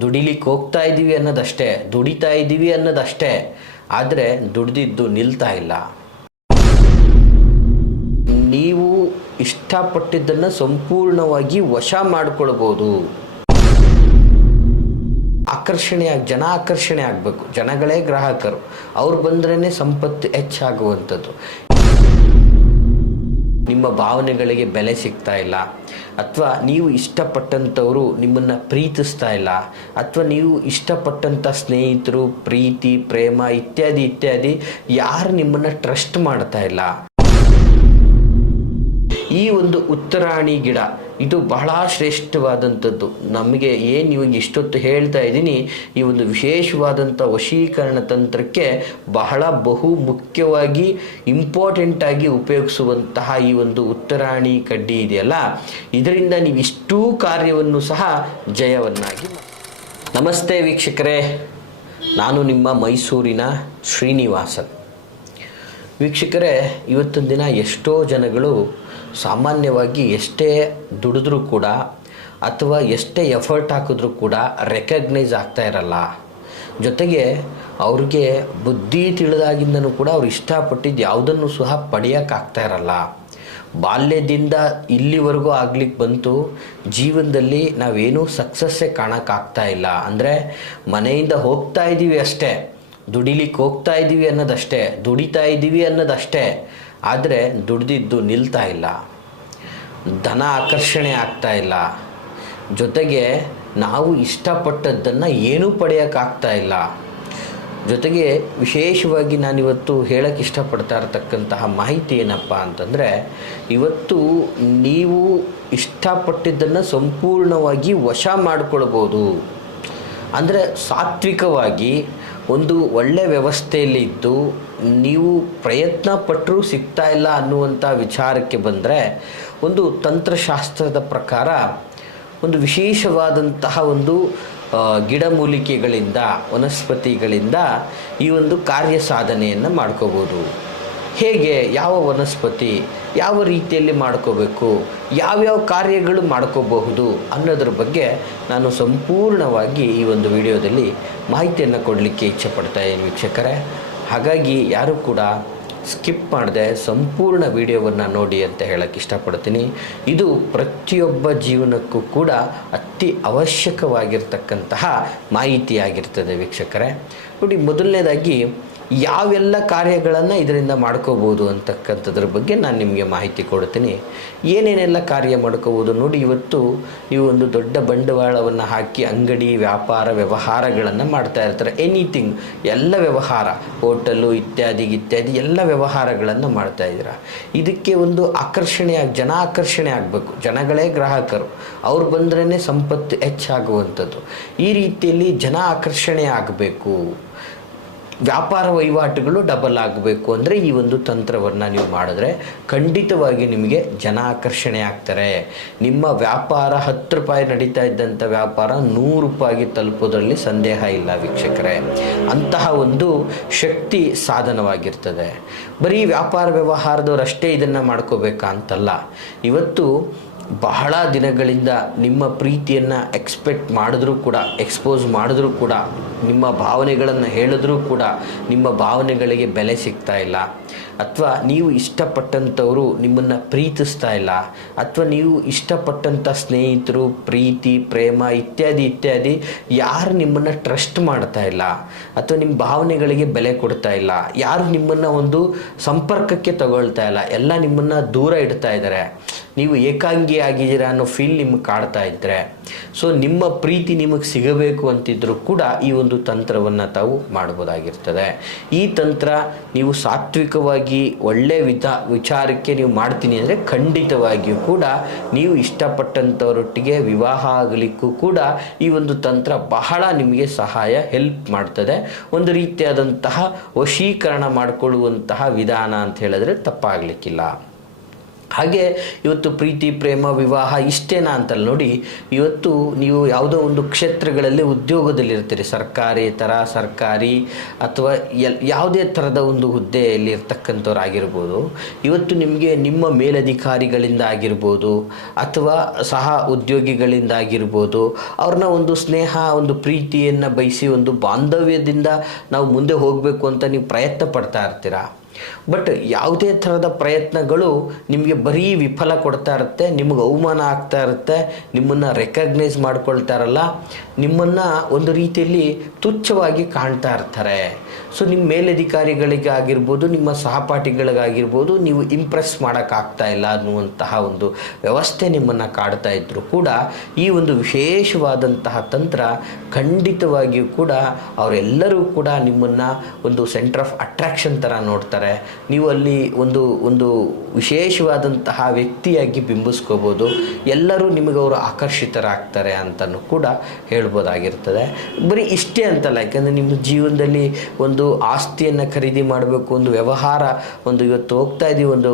ದುಡಿಲಿಕ್ಕೆ ಹೋಗ್ತಾ ಇದ್ದೀವಿ ಅನ್ನೋದಷ್ಟೇ, ದುಡಿತಾ ಇದ್ದೀವಿ ಅನ್ನೋದಷ್ಟೇ. ಆದರೆ ದುಡಿದಿದ್ದು ನಿಲ್ತಾ ಇಲ್ಲ. ನೀವು ಇಷ್ಟಪಟ್ಟಿದ್ದನ್ನು ಸಂಪೂರ್ಣವಾಗಿ ವಶ ಮಾಡಿಕೊಳ್ಬೋದು. ಜನ ಆಕರ್ಷಣೆ ಆಗಬೇಕು. ಜನಗಳೇ ಗ್ರಾಹಕರು. ಅವ್ರು ಬಂದ್ರೇ ಸಂಪತ್ತು ಹೆಚ್ಚಾಗುವಂಥದ್ದು. ನಿಮ್ಮ ಭಾವನೆಗಳಿಗೆ ಬೆಲೆ ಸಿಗ್ತಾ ಇಲ್ಲ, ಅಥವಾ ನೀವು ಇಷ್ಟಪಟ್ಟಂಥವರು ನಿಮ್ಮನ್ನು ಪ್ರೀತಿಸ್ತಾ ಇಲ್ಲ, ಅಥವಾ ನೀವು ಇಷ್ಟಪಟ್ಟಂಥ ಸ್ನೇಹಿತರು, ಪ್ರೀತಿ, ಪ್ರೇಮ ಇತ್ಯಾದಿ ಯಾರು ನಿಮ್ಮನ್ನು ಟ್ರಸ್ಟ್ ಮಾಡ್ತಾ ಇಲ್ಲ. ಈ ಒಂದು ಉತ್ತರಾಣಿ ಗಿಡ ಇದು ಬಹಳ ಶ್ರೇಷ್ಠವಾದಂಥದ್ದು. ನಮಗೆ ಏನು ಇವಾಗ ಇಷ್ಟೊತ್ತು ಹೇಳ್ತಾ ಇದ್ದೀನಿ, ಈ ಒಂದು ವಿಶೇಷವಾದಂಥ ವಶೀಕರಣ ತಂತ್ರಕ್ಕೆ ಬಹಳ ಬಹು ಮುಖ್ಯವಾಗಿ ಇಂಪಾರ್ಟೆಂಟಾಗಿ ಉಪಯೋಗಿಸುವಂತಹ ಈ ಒಂದು ಉತ್ತರಾಣಿ ಕಡ್ಡಿ ಇದೆಯಲ್ಲ, ಇದರಿಂದ ನೀವು ಇಷ್ಟೂ ಕಾರ್ಯವನ್ನು ಸಹ ಜಯವನ್ನಾಗಿ. ನಮಸ್ತೆ ವೀಕ್ಷಕರೇ, ನಾನು ನಿಮ್ಮ ಮೈಸೂರಿನ ಶ್ರೀನಿವಾಸನ್. ವೀಕ್ಷಕರೇ, ಇವತ್ತಿನ ದಿನ ಎಷ್ಟೋ ಜನಗಳು ಸಾಮಾನ್ಯವಾಗಿ ಎಷ್ಟೇ ದುಡಿದ್ರೂ ಕೂಡ ಅಥವಾ ಎಷ್ಟೇ ಎಫರ್ಟ್ ಹಾಕಿದ್ರೂ ಕೂಡ ರೆಕಗ್ನೈಸ್ ಆಗ್ತಾ ಇರಲ್ಲ. ಜೊತೆಗೆ ಅವ್ರಿಗೆ ಬುದ್ಧಿ ತಿಳಿದಾಗಿಂದನೂ ಕೂಡ ಅವ್ರು ಇಷ್ಟಪಟ್ಟಿದ್ದು ಯಾವುದನ್ನು ಸಹ ಪಡೆಯೋಕ್ಕಾಗ್ತಾ ಇರಲ್ಲ. ಬಾಲ್ಯದಿಂದ ಇಲ್ಲಿವರೆಗೂ ಆಗ್ಲಿಕ್ಕೆ ಬಂತು, ಜೀವನದಲ್ಲಿ ನಾವೇನೂ ಸಕ್ಸಸ್ಸೇ ಕಾಣೋಕ್ಕಾಗ್ತಾ ಇಲ್ಲ. ಅಂದರೆ ಮನೆಯಿಂದ ಹೋಗ್ತಾ ಇದ್ದೀವಿ ಅಷ್ಟೇ, ದುಡಿಲಿಕ್ಕೆ ಹೋಗ್ತಾ ಇದ್ದೀವಿ ಅನ್ನೋದಷ್ಟೇ, ದುಡಿತಾ ಇದ್ದೀವಿ ಅನ್ನೋದಷ್ಟೇ. ಆದರೆ ದುಡಿದಿದ್ದು ನಿಲ್ತಾ ಇಲ್ಲ, ಧನ ಆಕರ್ಷಣೆ ಆಗ್ತಾ ಇಲ್ಲ. ಜೊತೆಗೆ ನಾವು ಇಷ್ಟಪಟ್ಟದ್ದನ್ನು ಏನೂ ಪಡೆಯೋಕ್ಕಾಗ್ತಾ ಇಲ್ಲ. ಜೊತೆಗೆ ವಿಶೇಷವಾಗಿ ನಾನಿವತ್ತು ಹೇಳೋಕ್ಕೆ ಇಷ್ಟಪಡ್ತಾ ಇರತಕ್ಕಂತಹ ಮಾಹಿತಿ ಏನಪ್ಪ ಅಂತಂದರೆ, ಇವತ್ತು ನೀವು ಇಷ್ಟಪಟ್ಟಿದ್ದನ್ನು ಸಂಪೂರ್ಣವಾಗಿ ವಶ ಮಾಡಿಕೊಳ್ಬೋದು. ಅಂದರೆ ಸಾತ್ವಿಕವಾಗಿ ಒಂದು ಒಳ್ಳೆಯ ವ್ಯವಸ್ಥೆಯಲ್ಲಿ ಇದ್ದು ನೀವು ಪ್ರಯತ್ನ ಪಟ್ಟರೂ ಸಿಗ್ತಾ ಇಲ್ಲ ಅನ್ನುವಂಥ ವಿಚಾರಕ್ಕೆ ಬಂದರೆ, ಒಂದು ತಂತ್ರಶಾಸ್ತ್ರದ ಪ್ರಕಾರ ಒಂದು ವಿಶೇಷವಾದಂತಹ ಒಂದು ಗಿಡಮೂಲಿಕೆಗಳಿಂದ, ವನಸ್ಪತಿಗಳಿಂದ ಈ ಒಂದು ಕಾರ್ಯ ಸಾಧನೆಯನ್ನು ಮಾಡ್ಕೋಬೋದು. ಹೇಗೆ, ಯಾವ ವನಸ್ಪತಿ, ಯಾವ ರೀತಿಯಲ್ಲಿ ಮಾಡ್ಕೋಬೇಕು, ಯಾವ್ಯಾವ ಕಾರ್ಯಗಳು ಮಾಡ್ಕೋಬಹುದು ಅನ್ನೋದ್ರ ಬಗ್ಗೆ ನಾನು ಸಂಪೂರ್ಣವಾಗಿ ಈ ಒಂದು ವಿಡಿಯೋದಲ್ಲಿ ಮಾಹಿತಿಯನ್ನು ಕೊಡಲಿಕ್ಕೆ ಇಚ್ಛೆಪಡ್ತಾ ಇದ್ದೀನಿ ವೀಕ್ಷಕರೇ. ಹಾಗಾಗಿ ಯಾರು ಕೂಡ ಸ್ಕಿಪ್ ಮಾಡದೆ ಸಂಪೂರ್ಣ ವಿಡಿಯೋವನ್ನು ನೋಡಿ ಅಂತ ಹೇಳೋಕ್ಕೆ ಇಷ್ಟಪಡ್ತೀನಿ. ಇದು ಪ್ರತಿಯೊಬ್ಬ ಜೀವನಕ್ಕೂ ಕೂಡ ಅತಿ ಅವಶ್ಯಕವಾಗಿರ್ತಕ್ಕಂತಹ ಮಾಹಿತಿಯಾಗಿರ್ತದೆ ವೀಕ್ಷಕರೇ. ನೋಡಿ, ಮೊದಲನೇದಾಗಿ ಯಾವೆಲ್ಲ ಕಾರ್ಯಗಳನ್ನು ಇದರಿಂದ ಮಾಡ್ಕೋಬೋದು ಅಂತಕ್ಕಂಥದ್ರ ಬಗ್ಗೆ ನಾನು ನಿಮಗೆ ಮಾಹಿತಿ ಕೊಡ್ತೀನಿ. ಏನೇನೆಲ್ಲ ಕಾರ್ಯ ಮಾಡ್ಕೋಬೋದು ನೋಡಿ. ಇವತ್ತು ನೀವು ಒಂದು ದೊಡ್ಡ ಬಂಡವಾಳವನ್ನು ಹಾಕಿ ಅಂಗಡಿ, ವ್ಯಾಪಾರ, ವ್ಯವಹಾರಗಳನ್ನು ಮಾಡ್ತಾ ಇರ್ತಾರೆ. ಎನಿಥಿಂಗ್, ಎಲ್ಲ ವ್ಯವಹಾರ, ಹೋಟೆಲು ಇತ್ಯಾದಿ ಎಲ್ಲ ವ್ಯವಹಾರಗಳನ್ನು ಮಾಡ್ತಾ ಇದ್ದೀರಾ. ಇದಕ್ಕೆ ಒಂದು ಜನ ಆಕರ್ಷಣೆ ಆಗಬೇಕು. ಜನಗಳೇ ಗ್ರಾಹಕರು. ಅವ್ರು ಬಂದ್ರೇ ಸಂಪತ್ತು ಹೆಚ್ಚಾಗುವಂಥದ್ದು. ಈ ರೀತಿಯಲ್ಲಿ ಜನ ಆಕರ್ಷಣೆ ಆಗಬೇಕು, ವ್ಯಾಪಾರ ವಹಿವಾಟುಗಳು ಡಬಲ್ ಆಗಬೇಕು ಅಂದರೆ ಈ ಒಂದು ತಂತ್ರವನ್ನು ನೀವು ಮಾಡಿದ್ರೆ ಖಂಡಿತವಾಗಿ ನಿಮಗೆ ಜನ ಆಕರ್ಷಣೆ ಆಗ್ತಾರೆ. ನಿಮ್ಮ ವ್ಯಾಪಾರ 10 ರೂಪಾಯಿ ನಡೀತಾ ಇದ್ದಂಥ ವ್ಯಾಪಾರ 100 ರೂಪಾಯಿಗೆ ತಲುಪೋದ್ರಲ್ಲಿ ಸಂದೇಹ ಇಲ್ಲ ವೀಕ್ಷಕರೇ. ಅಂತಹ ಒಂದು ಶಕ್ತಿ ಸಾಧನವಾಗಿರ್ತದೆ. ಬರೀ ವ್ಯಾಪಾರ ವ್ಯವಹಾರದವರಷ್ಟೇ ಇದನ್ನು ಮಾಡ್ಕೋಬೇಕಾ ಅಂತಲ್ಲ. ಇವತ್ತು ಬಹಳ ದಿನಗಳಿಂದ ನಿಮ್ಮ ಪ್ರೀತಿಯನ್ನು ಎಕ್ಸ್ಪೋಸ್ ಮಾಡಿದ್ರೂ ಕೂಡ, ನಿಮ್ಮ ಭಾವನೆಗಳನ್ನು ಹೇಳಿದ್ರೂ ಕೂಡ ನಿಮ್ಮ ಭಾವನೆಗಳಿಗೆ ಬೆಲೆ ಸಿಗ್ತಾ ಇಲ್ಲ, ಅಥವಾ ನೀವು ಇಷ್ಟಪಟ್ಟಂಥವರು ನಿಮ್ಮನ್ನು ಪ್ರೀತಿಸ್ತಾ ಇಲ್ಲ, ಅಥವಾ ನೀವು ಇಷ್ಟಪಟ್ಟಂಥ ಸ್ನೇಹಿತರು, ಪ್ರೀತಿ, ಪ್ರೇಮ ಇತ್ಯಾದಿ ಯಾರು ನಿಮ್ಮನ್ನು ಟ್ರಸ್ಟ್ ಮಾಡ್ತಾ ಇಲ್ಲ, ಅಥವಾ ನಿಮ್ಮ ಭಾವನೆಗಳಿಗೆ ಬೆಲೆ ಕೊಡ್ತಾ ಇಲ್ಲ, ಯಾರು ನಿಮ್ಮನ್ನು ಒಂದು ಸಂಪರ್ಕಕ್ಕೆ ತಗೊಳ್ತಾ ಇಲ್ಲ, ಎಲ್ಲ ನಿಮ್ಮನ್ನು ದೂರ ಇಡ್ತಾ ಇದ್ದಾರೆ, ನೀವು ಏಕಾಂಗಿ ಆಗಿದ್ದೀರಾ ಅನ್ನೋ ಫೀಲ್ ನಿಮಗೆ ಕಾಡ್ತಾ ಇದ್ದರೆ, ಸೊ ನಿಮ್ಮ ಪ್ರೀತಿ ನಿಮಗೆ ಸಿಗಬೇಕು ಅಂತಿದ್ರೂ ಕೂಡ ಈ ಒಂದು ತಂತ್ರವನ್ನು ತಾವು ಮಾಡ್ಬೋದಾಗಿರ್ತದೆ. ಈ ತಂತ್ರ ನೀವು ಸಾತ್ವಿಕವಾಗಿ ಒಳ್ಳೆ ವಿಚಾರಕ್ಕೆ ನೀವು ಮಾಡ್ತೀನಿ ಅಂದರೆ ಖಂಡಿತವಾಗಿಯೂ ಕೂಡ ನೀವು ಇಷ್ಟಪಟ್ಟಂಥವರೊಟ್ಟಿಗೆ ವಿವಾಹ ಆಗಲಿಕ್ಕೂ ಕೂಡ ಈ ಒಂದು ತಂತ್ರ ಬಹಳ ನಿಮಗೆ ಹೆಲ್ಪ್ ಮಾಡ್ತದೆ. ಒಂದು ರೀತಿಯಾದಂತಹ ವಶೀಕರಣ ಮಾಡಿಕೊಳ್ಳುವಂತಹ ವಿಧಾನ ಅಂತ ಹೇಳಿದ್ರೆ ತಪ್ಪಾಗಲಿಕ್ಕಿಲ್ಲ. ಹಾಗೆ ಇವತ್ತು ಪ್ರೀತಿ ಪ್ರೇಮ ವಿವಾಹ ಇಷ್ಟೇನಾ ಅಂತಲ್ಲ ನೋಡಿ, ಇವತ್ತು ನೀವು ಯಾವುದೋ ಒಂದು ಕ್ಷೇತ್ರಗಳಲ್ಲಿ ಉದ್ಯೋಗದಲ್ಲಿರ್ತೀರಿ, ಸರ್ಕಾರಿ ಅಥವಾ ಯಾವುದೇ ಥರದ ಒಂದು ಹುದ್ದೆಯಲ್ಲಿ ಇರ್ತಕ್ಕಂಥವ್ರಾಗಿರ್ಬೋದು. ಇವತ್ತು ನಿಮಗೆ ನಿಮ್ಮ ಮೇಲಧಿಕಾರಿಗಳಿಂದ ಆಗಿರ್ಬೋದು ಅಥವಾ ಸಹ ಉದ್ಯೋಗಿಗಳಿಂದ ಆಗಿರ್ಬೋದು, ಅವ್ರನ್ನ ಒಂದು ಸ್ನೇಹ, ಒಂದು ಪ್ರೀತಿಯನ್ನು ಬಯಸಿ ಒಂದು ಬಾಂಧವ್ಯದಿಂದ ನಾವು ಮುಂದೆ ಹೋಗಬೇಕು ಅಂತ ನೀವು ಪ್ರಯತ್ನ ಪಡ್ತಾ ಇರ್ತೀರ. ಬಟ್ ಯಾವುದೇ ಥರದ ಪ್ರಯತ್ನಗಳು ನಿಮಗೆ ಬರೀ ವಿಫಲ ಕೊಡ್ತಾ ಇರುತ್ತೆ, ನಿಮಗೆ ಅವಮಾನ ಆಗ್ತಾ ಇರುತ್ತೆ, ನಿಮ್ಮನ್ನು ರೆಕಗ್ನೈಸ್ ಮಾಡ್ಕೊಳ್ತಾರಲ್ಲ, ನಿಮ್ಮನ್ನು ಒಂದು ರೀತಿಯಲ್ಲಿ ತುಚ್ಛವಾಗಿ ಕಾಣ್ತಾ ಇರ್ತಾರೆ. ಸೊ ನಿಮ್ಮ ಮೇಲಧಿಕಾರಿಗಳಿಗೆ ಆಗಿರ್ಬೋದು, ನಿಮ್ಮ ಸಹಪಾಠಿಗಳಿಗಾಗಿರ್ಬೋದು, ನೀವು ಇಂಪ್ರೆಸ್ ಮಾಡೋಕ್ಕಾಗ್ತಾ ಇಲ್ಲ ಅನ್ನುವಂತಹ ಒಂದು ವ್ಯವಸ್ಥೆ ನಿಮ್ಮನ್ನು ಕಾಡ್ತಾ ಇದ್ದರೂ ಕೂಡ ಈ ಒಂದು ವಿಶೇಷವಾದಂತಹ ತಂತ್ರ ಖಂಡಿತವಾಗಿಯೂ ಕೂಡ ಅವರೆಲ್ಲರೂ ಕೂಡ ನಿಮ್ಮನ್ನು ಒಂದು ಸೆಂಟರ್ ಆಫ್ ಅಟ್ರಾಕ್ಷನ್ ಥರ ನೋಡ್ತಾರೆ. ನೀವು ಅಲ್ಲಿ ಒಂದು ವಿಶೇಷವಾದಂತಹ ವ್ಯಕ್ತಿಯಾಗಿ ಬಿಂಬಿಸ್ಕೋಬೋದು. ಎಲ್ಲರೂ ನಿಮಗೆ ಅವರು ಆಕರ್ಷಿತರಾಗ್ತಾರೆ ಅಂತಲೂ ಕೂಡ ಹೇಳ್ಬೋದಾಗಿರ್ತದೆ. ಬರೀ ಇಷ್ಟೇ ಅಂತಲ್ಲ, ಯಾಕಂದರೆ ನಿಮ್ಮ ಜೀವನದಲ್ಲಿ ಒಂದು ಆಸ್ತಿಯನ್ನು ಖರೀದಿ ಮಾಡಬೇಕು, ಒಂದು ವ್ಯವಹಾರ, ಇವತ್ತು ಹೋಗ್ತಾ ಇದ್ದೀವಿ, ಒಂದು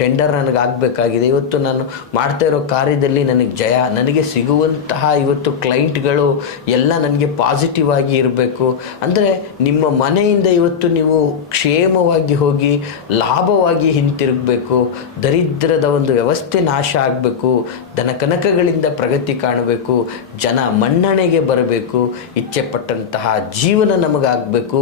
ಟೆಂಡರ್ ನನಗೆ ಆಗಬೇಕಾಗಿದೆ, ಇವತ್ತು ನಾನು ಮಾಡ್ತಾ ಇರೋ ಕಾರ್ಯದಲ್ಲಿ ನನಗೆ ಜಯ, ನನಗೆ ಸಿಗುವಂತಹ ಇವತ್ತು ಕ್ಲೈಂಟ್ಗಳು ಎಲ್ಲ ನನಗೆ ಪಾಸಿಟಿವ್ ಆಗಿ ಇರಬೇಕು ಅಂದರೆ ನಿಮ್ಮ ಮನೆಯಿಂದ ಇವತ್ತು ನೀವು ಕ್ಷೇಮವಾಗಿ ಹೋಗಿ ಲಾಭವಾಗಿ ಹಿಂತಿರುಗಬೇಕು, ದರಿದ್ರದ ಒಂದು ವ್ಯವಸ್ಥೆ ನಾಶ ಆಗಬೇಕು, ಧನಕನಕಗಳಿಂದ ಪ್ರಗತಿ ಕಾಣಬೇಕು, ಜನ ಮನ್ನಣೆಗೆ ಬರಬೇಕು, ಇಚ್ಛೆ ಪಟ್ಟಂತಹ ಜೀವನ ನಮಗಾಗಬೇಕು,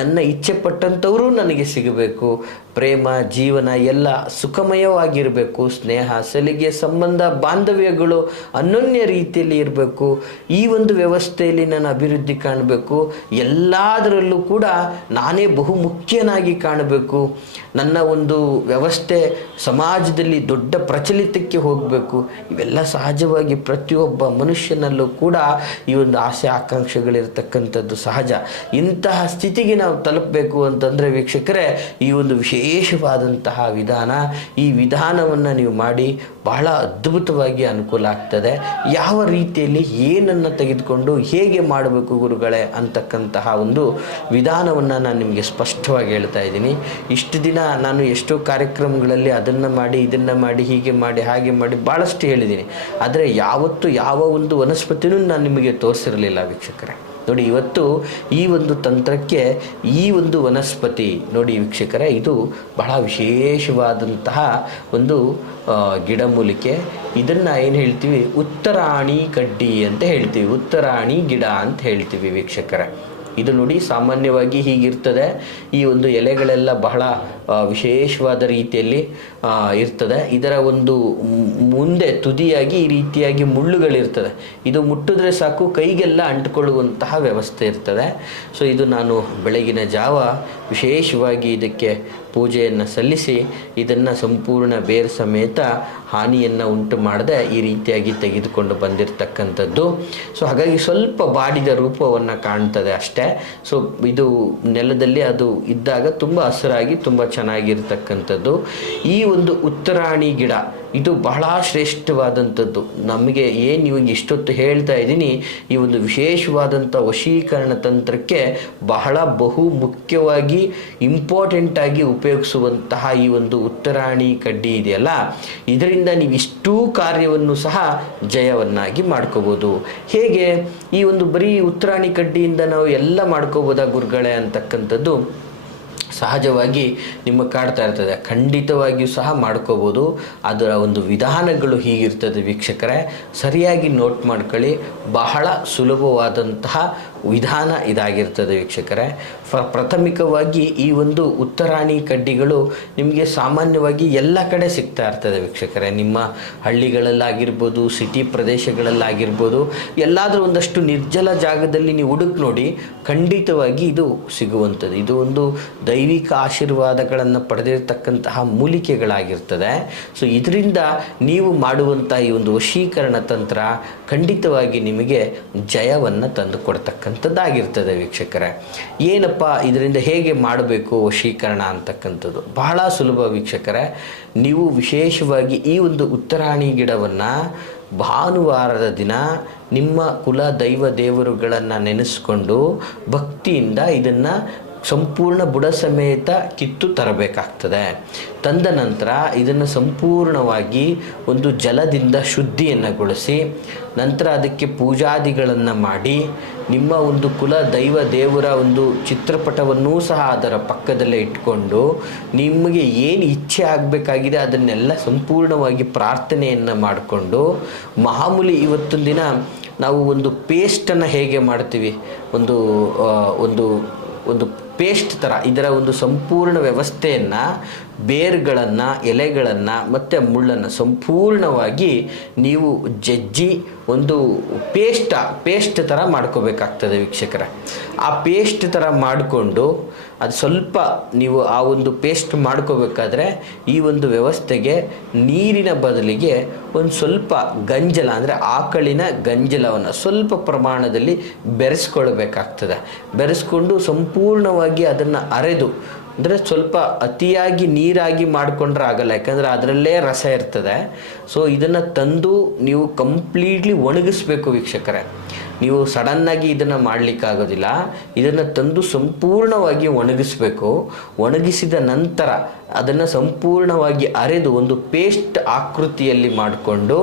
ನನ್ನ ಇಚ್ಛೆ ಪಟ್ಟಂಥವರು ನನಗೆ ಸಿಗಬೇಕು, ಪ್ರೇಮ ಜೀವನ ಎಲ್ಲ ಸುಖಮಯವಾಗಿರಬೇಕು, ಸ್ನೇಹ ಸಲಿಗೆ ಸಂಬಂಧ ಬಾಂಧವ್ಯಗಳು ಅನನ್ಯ ರೀತಿಯಲ್ಲಿ ಇರಬೇಕು, ಈ ಒಂದು ವ್ಯವಸ್ಥೆಯಲ್ಲಿ ನಾನು ಅಭಿವೃದ್ಧಿ ಕಾಣಬೇಕು, ಎಲ್ಲದರಲ್ಲೂ ಕೂಡ ನಾನೇ ಬಹುಮುಖ್ಯನಾಗಿ ಕಾಣಬೇಕು, ನನ್ನ ಒಂದು ವ್ಯವಸ್ಥೆ ಸಮಾಜದಲ್ಲಿ ದೊಡ್ಡ ಪ್ರಚಲಿತಕ್ಕೆ ಹೋಗಬೇಕು. ಇವೆಲ್ಲ ಸಹಜವಾಗಿ ಪ್ರತಿಯೊಬ್ಬ ಮನುಷ್ಯನಲ್ಲೂ ಕೂಡ ಈ ಒಂದು ಆಸೆ ಆಕಾಂಕ್ಷೆಗಳಿರ್ತಕ್ಕಂಥದ್ದು ಸಹಜ. ಇಂತಹ ಸ್ಥಿತಿಗೆ ನಾವು ತಲುಪಬೇಕು ಅಂತಂದರೆ ವೀಕ್ಷಕರೇ, ಈ ಒಂದು ವಿಶೇಷವಾದಂತಹ ವಿಧಾನ, ಈ ವಿಧಾನವನ್ನು ನೀವು ಮಾಡಿ ಬಹಳ ಅದ್ಭುತವಾಗಿ ಅನುಕೂಲ ಆಗ್ತದೆ. ಯಾವ ರೀತಿಯಲ್ಲಿ ಏನನ್ನು ತೆಗೆದುಕೊಂಡು ಹೇಗೆ ಮಾಡಬೇಕು ಗುರುಗಳೇ ಅಂತಕ್ಕಂತಹ ಒಂದು ವಿಧಾನವನ್ನು ನಾನು ನಿಮಗೆ ಸ್ಪಷ್ಟವಾಗಿ ಹೇಳ್ತಾ ಇದ್ದೀನಿ. ಇಷ್ಟು ದಿನ ನಾನು ಎಷ್ಟೋ ಕಾರ್ಯಕ್ರಮಗಳಲ್ಲಿ ಅದನ್ನು ಮಾಡಿ, ಇದನ್ನು ಮಾಡಿ, ಹೀಗೆ ಮಾಡಿ, ಹಾಗೆ ಮಾಡಿ ಭಾಳಷ್ಟು ಹೇಳಿದ್ದೀನಿ. ಆದರೆ ಯಾವತ್ತೂ ಯಾವ ಒಂದು ವನಸ್ಪತಿನೂ ನಾನು ನಿಮಗೆ ತೋರಿಸಿರಲಿಲ್ಲ ವೀಕ್ಷಕರೇ. ನೋಡಿ, ಇವತ್ತು ಈ ಒಂದು ತಂತ್ರಕ್ಕೆ ಈ ಒಂದು ವನಸ್ಪತಿ ನೋಡಿ ವೀಕ್ಷಕರೇ, ಇದು ಬಹಳ ವಿಶೇಷವಾದಂತಹ ಒಂದು ಗಿಡಮೂಲಿಕೆ. ಇದನ್ನು ಏನು ಹೇಳ್ತೀವಿ, ಉತ್ತರಾಣಿ ಕಡ್ಡಿ ಅಂತ ಹೇಳ್ತೀವಿ, ಉತ್ತರಾಣಿ ಗಿಡ ಅಂತ ಹೇಳ್ತೀವಿ ವೀಕ್ಷಕರೇ. ಇದು ನೋಡಿ ಸಾಮಾನ್ಯವಾಗಿ ಹೀಗಿರ್ತದೆ. ಈ ಒಂದು ಎಲೆಗಳೆಲ್ಲ ಬಹಳ ವಿಶೇಷವಾದ ರೀತಿಯಲ್ಲಿ ಇರ್ತದೆ. ಇದರ ಒಂದು ಮುಂದೆ ತುದಿಯಾಗಿ ಈ ರೀತಿಯಾಗಿ ಮುಳ್ಳುಗಳಿರ್ತದೆ. ಇದು ಮುಟ್ಟಿದ್ರೆ ಸಾಕು ಕೈಗೆಲ್ಲ ಅಂಟಿಕೊಳ್ಳುವಂತಹ ವ್ಯವಸ್ಥೆ ಇರ್ತದೆ. ಸೊ ಇದು ನಾನು ಬೆಳಗಿನ ಜಾವ ವಿಶೇಷವಾಗಿ ಇದಕ್ಕೆ ಪೂಜೆಯನ್ನು ಸಲ್ಲಿಸಿ ಇದನ್ನು ಸಂಪೂರ್ಣ ಬೇರು ಸಮೇತ ಹಾನಿಯನ್ನು ಉಂಟು ಮಾಡದೆ ಈ ರೀತಿಯಾಗಿ ತೆಗೆದುಕೊಂಡು ಬಂದಿರತಕ್ಕಂಥದ್ದು. ಸೊ ಹಾಗಾಗಿ ಸ್ವಲ್ಪ ಬಾಡಿದ ರೂಪವನ್ನು ಕಾಣ್ತದೆ ಅಷ್ಟೇ. ಸೊ ಇದು ನೆಲದಲ್ಲಿ ಅದು ಇದ್ದಾಗ ತುಂಬ ಹಸಿರಾಗಿ ತುಂಬ ಚೆನ್ನಾಗಿರ್ತಕ್ಕಂಥದ್ದು. ಈ ಒಂದು ಉತ್ತರಾಣಿ ಗಿಡ ಇದು ಬಹಳ ಶ್ರೇಷ್ಠವಾದಂಥದ್ದು. ನಮಗೆ ಏನು ಇವಾಗ ಇಷ್ಟೊತ್ತು ಹೇಳ್ತಾ ಇದ್ದೀನಿ, ಈ ಒಂದು ವಿಶೇಷವಾದಂಥ ವಶೀಕರಣ ತಂತ್ರಕ್ಕೆ ಬಹಳ ಬಹು ಮುಖ್ಯವಾಗಿ ಇಂಪಾರ್ಟೆಂಟಾಗಿ ಉಪಯೋಗಿಸುವಂತಹ ಈ ಒಂದು ಉತ್ತರಾಣಿ ಕಡ್ಡಿ ಇದೆಯಲ್ಲ, ಇದರಿಂದ ನೀವು ಇಷ್ಟೂ ಕಾರ್ಯವನ್ನು ಸಹ ಜಯವನ್ನಾಗಿ ಮಾಡ್ಕೋಬೋದು. ಹೇಗೆ ಈ ಒಂದು ಬರೀ ಉತ್ತರಾಣಿ ಕಡ್ಡಿಯಿಂದ ನಾವು ಎಲ್ಲ ಮಾಡ್ಕೋಬೋದಾ ಗುರುಗಳೇ ಅಂತಕ್ಕಂಥದ್ದು ಸಹಜವಾಗಿ ನಿಮ್ಮ ಕಾಡ್ತಾ ಇರ್ತದೆ. ಖಂಡಿತವಾಗಿಯೂ ಸಹ ಮಾಡ್ಕೋಬೋದು. ಅದರ ಒಂದು ವಿಧಾನಗಳು ಹೀಗಿರ್ತದೆ ವೀಕ್ಷಕರೇ, ಸರಿಯಾಗಿ ನೋಟ್ ಮಾಡ್ಕೊಳ್ಳಿ. ಬಹಳ ಸುಲಭವಾದಂತಹ ವಿಧಾನ ಇದಾಗಿರ್ತದೆ ವೀಕ್ಷಕರೇ. ಪ್ರಾಥಮಿಕವಾಗಿ ಈ ಒಂದು ಉತ್ತರಾಣಿ ಕಡ್ಡಿಗಳು ನಿಮಗೆ ಸಾಮಾನ್ಯವಾಗಿ ಎಲ್ಲ ಕಡೆ ಸಿಗ್ತಾ ಇರ್ತದೆ ವೀಕ್ಷಕರೇ. ನಿಮ್ಮ ಹಳ್ಳಿಗಳಲ್ಲಾಗಿರ್ಬೋದು, ಸಿಟಿ ಪ್ರದೇಶಗಳಲ್ಲಾಗಿರ್ಬೋದು, ಎಲ್ಲಾದರೂ ಒಂದಷ್ಟು ನಿರ್ಜಲ ಜಾಗದಲ್ಲಿ ನೀವು ಹುಡುಕಿ ನೋಡಿ, ಖಂಡಿತವಾಗಿ ಇದು ಸಿಗುವಂಥದ್ದು. ಇದು ಒಂದು ದೈವಿಕ ಆಶೀರ್ವಾದಗಳನ್ನು ಪಡೆದಿರತಕ್ಕಂತಹ ಮೂಲಿಕೆಗಳಾಗಿರ್ತದೆ. ಸೊ ಇದರಿಂದ ನೀವು ಮಾಡುವಂಥ ಈ ಒಂದು ವಶೀಕರಣ ತಂತ್ರ ಖಂಡಿತವಾಗಿ ನಿಮಗೆ ಜಯವನ್ನು ತಂದು ಕೊಡ್ತಕ್ಕಂಥದ್ದಾಗಿರ್ತದೆ ವೀಕ್ಷಕರೇ. ಏನಪ್ಪ ಇದರಿಂದ ಹೇಗೆ ಮಾಡಬೇಕು ವಶೀಕರಣ ಅಂತಕ್ಕಂಥದ್ದು ಬಹಳ ಸುಲಭ ವೀಕ್ಷಕರೇ. ನೀವು ವಿಶೇಷವಾಗಿ ಈ ಒಂದು ಉತ್ತರಾಣಿ ಗಿಡವನ್ನು ಭಾನುವಾರದ ದಿನ ನಿಮ್ಮ ಕುಲ ದೈವ ದೇವರುಗಳನ್ನು ನೆನೆಸ್ಕೊಂಡು ಭಕ್ತಿಯಿಂದ ಇದನ್ನು ಸಂಪೂರ್ಣ ಬುಡ ಸಮೇತ ಕಿತ್ತು ತರಬೇಕಾಗ್ತದೆ. ತಂದ ನಂತರ ಇದನ್ನು ಸಂಪೂರ್ಣವಾಗಿ ಒಂದು ಜಲದಿಂದ ಶುದ್ಧಿಯನ್ನುಗೊಳಿಸಿ ನಂತರ ಅದಕ್ಕೆ ಪೂಜಾದಿಗಳನ್ನು ಮಾಡಿ ನಿಮ್ಮ ಒಂದು ಕುಲ ದೈವ ದೇವರ ಒಂದು ಚಿತ್ರಪಟವನ್ನೂ ಸಹ ಅದರ ಪಕ್ಕದಲ್ಲೇ ಇಟ್ಕೊಂಡು ನಿಮಗೆ ಏನು ಇಚ್ಛೆ ಆಗಬೇಕಾಗಿದೆ ಅದನ್ನೆಲ್ಲ ಸಂಪೂರ್ಣವಾಗಿ ಪ್ರಾರ್ಥನೆಯನ್ನು ಮಾಡಿಕೊಂಡು ಮಾಮೂಲಿ ಇವತ್ತಿನ ದಿನ ನಾವು ಒಂದು ಪೇಸ್ಟನ್ನು ಹೇಗೆ ಮಾಡ್ತೀವಿ, ಒಂದು ಒಂದು ಒಂದು ಪೇಸ್ಟ್ ಥರ ಇದರ ಒಂದು ಸಂಪೂರ್ಣ ವ್ಯವಸ್ಥೆಯನ್ನು ಬೇರುಗಳನ್ನು ಎಲೆಗಳನ್ನು ಮತ್ತು ಮುಳ್ಳನ್ನು ಸಂಪೂರ್ಣವಾಗಿ ನೀವು ಜಜ್ಜಿ ಒಂದು ಪೇಸ್ಟ್ ಥರ ಮಾಡ್ಕೋಬೇಕಾಗ್ತದೆ ವೀಕ್ಷಕರೇ. ಆ ಪೇಸ್ಟ್ ಥರ ಮಾಡಿಕೊಂಡು ಅದು ಸ್ವಲ್ಪ ನೀವು ಆ ಒಂದು ಪೇಸ್ಟ್ ಮಾಡ್ಕೋಬೇಕಾದ್ರೆ ಈ ಒಂದು ವ್ಯವಸ್ಥೆಗೆ ನೀರಿನ ಬದಲಿಗೆ ಒಂದು ಸ್ವಲ್ಪ ಗಂಜಲ ಅಂದರೆ ಆಕಳಿನ ಗಂಜಲವನ್ನು ಸ್ವಲ್ಪ ಪ್ರಮಾಣದಲ್ಲಿ ಬೆರೆಸ್ಕೊಳ್ಬೇಕಾಗ್ತದೆ. ಬೆರೆಸ್ಕೊಂಡು ಸಂಪೂರ್ಣವಾಗಿ ಅದನ್ನು ಅರೆದು ಅಂದರೆ ಸ್ವಲ್ಪ ಅತಿಯಾಗಿ ನೀರಾಗಿ ಮಾಡಿಕೊಂಡ್ರೆ ಆಗಲ್ಲ, ಯಾಕಂದರೆ ಅದರಲ್ಲೇ ರಸ ಇರ್ತದೆ. ಸೊ ಇದನ್ನು ತಂದು ನೀವು ಕಂಪ್ಲೀಟ್ಲಿ ಒಣಗಿಸ್ಬೇಕು ವೀಕ್ಷಕರೇ. ನೀವು ಸಡನ್ನಾಗಿ ಇದನ್ನು ಮಾಡಲಿಕ್ಕಾಗೋದಿಲ್ಲ. ಇದನ್ನು ತಂದು ಸಂಪೂರ್ಣವಾಗಿ ಒಣಗಿಸ್ಬೇಕು. ಒಣಗಿಸಿದ ನಂತರ ಅದನ್ನು ಸಂಪೂರ್ಣವಾಗಿ ಅರೆದು ಒಂದು ಪೇಸ್ಟ್ ಆಕೃತಿಯಲ್ಲಿ ಮಾಡಿಕೊಂಡು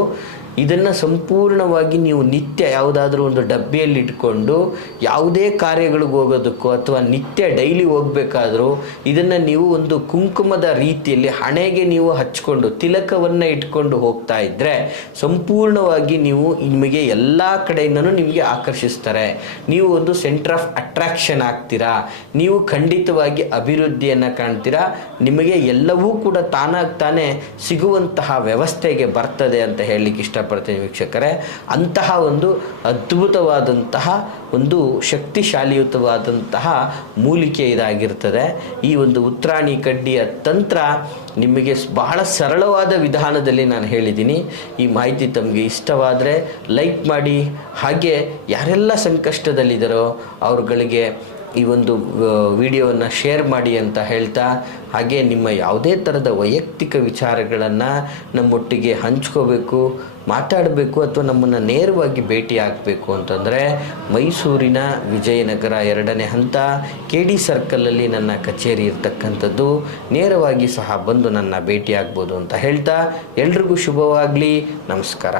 ಇದನ್ನು ಸಂಪೂರ್ಣವಾಗಿ ನೀವು ನಿತ್ಯ ಯಾವುದಾದ್ರೂ ಒಂದು ಡಬ್ಬಿಯಲ್ಲಿ ಇಟ್ಕೊಂಡು ಯಾವುದೇ ಕಾರ್ಯಗಳಿಗೆ ಹೋಗೋದಕ್ಕೂ ಅಥವಾ ನಿತ್ಯ ಡೈಲಿ ಹೋಗಬೇಕಾದ್ರೂ ಇದನ್ನು ನೀವು ಒಂದು ಕುಂಕುಮದ ರೀತಿಯಲ್ಲಿ ಹಣೆಗೆ ನೀವು ಹಚ್ಕೊಂಡು ತಿಲಕವನ್ನು ಇಟ್ಕೊಂಡು ಹೋಗ್ತಾ ಇದ್ದರೆ ಸಂಪೂರ್ಣವಾಗಿ ನೀವು ನಿಮಗೆ ಎಲ್ಲ ಕಡೆಯಿಂದನೂ ನಿಮಗೆ ಆಕರ್ಷಿಸ್ತಾರೆ. ನೀವು ಒಂದು ಸೆಂಟರ್ ಆಫ್ ಅಟ್ರಾಕ್ಷನ್ ಆಗ್ತೀರಾ. ನೀವು ಖಂಡಿತವಾಗಿ ಅಭಿವೃದ್ಧಿಯನ್ನು ಕಾಣ್ತೀರಾ. ನಿಮಗೆ ಎಲ್ಲವೂ ಕೂಡ ತಾನಾಗ್ತಾನೆ ಸಿಗುವಂತಹ ವ್ಯವಸ್ಥೆಗೆ ಬರ್ತದೆ ಅಂತ ಹೇಳಲಿಕ್ಕೆ ಇಷ್ಟಪಡ್ತೀನಿ ವೀಕ್ಷಕರೇ. ಅಂತಹ ಒಂದು ಅದ್ಭುತವಾದಂತಹ ಒಂದು ಶಕ್ತಿಶಾಲಿಯುತವಾದಂತಹ ಮೂಲಿಕೆ ಇದಾಗಿರ್ತದೆ. ಈ ಒಂದು ಉತ್ರಾಣಿ ಕಡ್ಡಿಯ ತಂತ್ರ ನಿಮಗೆ ಬಹಳ ಸರಳವಾದ ವಿಧಾನದಲ್ಲಿ ನಾನು ಹೇಳಿದ್ದೀನಿ. ಈ ಮಾಹಿತಿ ತಮಗೆ ಇಷ್ಟವಾದರೆ ಲೈಕ್ ಮಾಡಿ, ಹಾಗೆ ಯಾರೆಲ್ಲ ಸಂಕಷ್ಟದಲ್ಲಿದ್ದಾರೋ ಅವ್ರುಗಳಿಗೆ ಈ ಒಂದು ವಿಡಿಯೋವನ್ನು ಶೇರ್ ಮಾಡಿ ಅಂತ ಹೇಳ್ತಾ, ಹಾಗೆ ನಿಮ್ಮ ಯಾವುದೇ ಥರದ ವೈಯಕ್ತಿಕ ವಿಚಾರಗಳನ್ನು ನಮ್ಮೊಟ್ಟಿಗೆ ಹಂಚ್ಕೋಬೇಕು, ಮಾತಾಡಬೇಕು ಅಥವಾ ನಮ್ಮನ್ನು ನೇರವಾಗಿ ಭೇಟಿ ಆಗಬೇಕು ಅಂತಂದರೆ ಮೈಸೂರಿನ ವಿಜಯನಗರ 2ನೇ ಹಂತ KD ಸರ್ಕಲಲ್ಲಿ ನನ್ನ ಕಚೇರಿ ಇರ್ತಕ್ಕಂಥದ್ದು. ನೇರವಾಗಿ ಸಹ ಬಂದು ನನ್ನ ಭೇಟಿ ಆಗ್ಬೋದು ಅಂತ ಹೇಳ್ತಾ ಎಲ್ರಿಗೂ ಶುಭವಾಗಲಿ. ನಮಸ್ಕಾರ.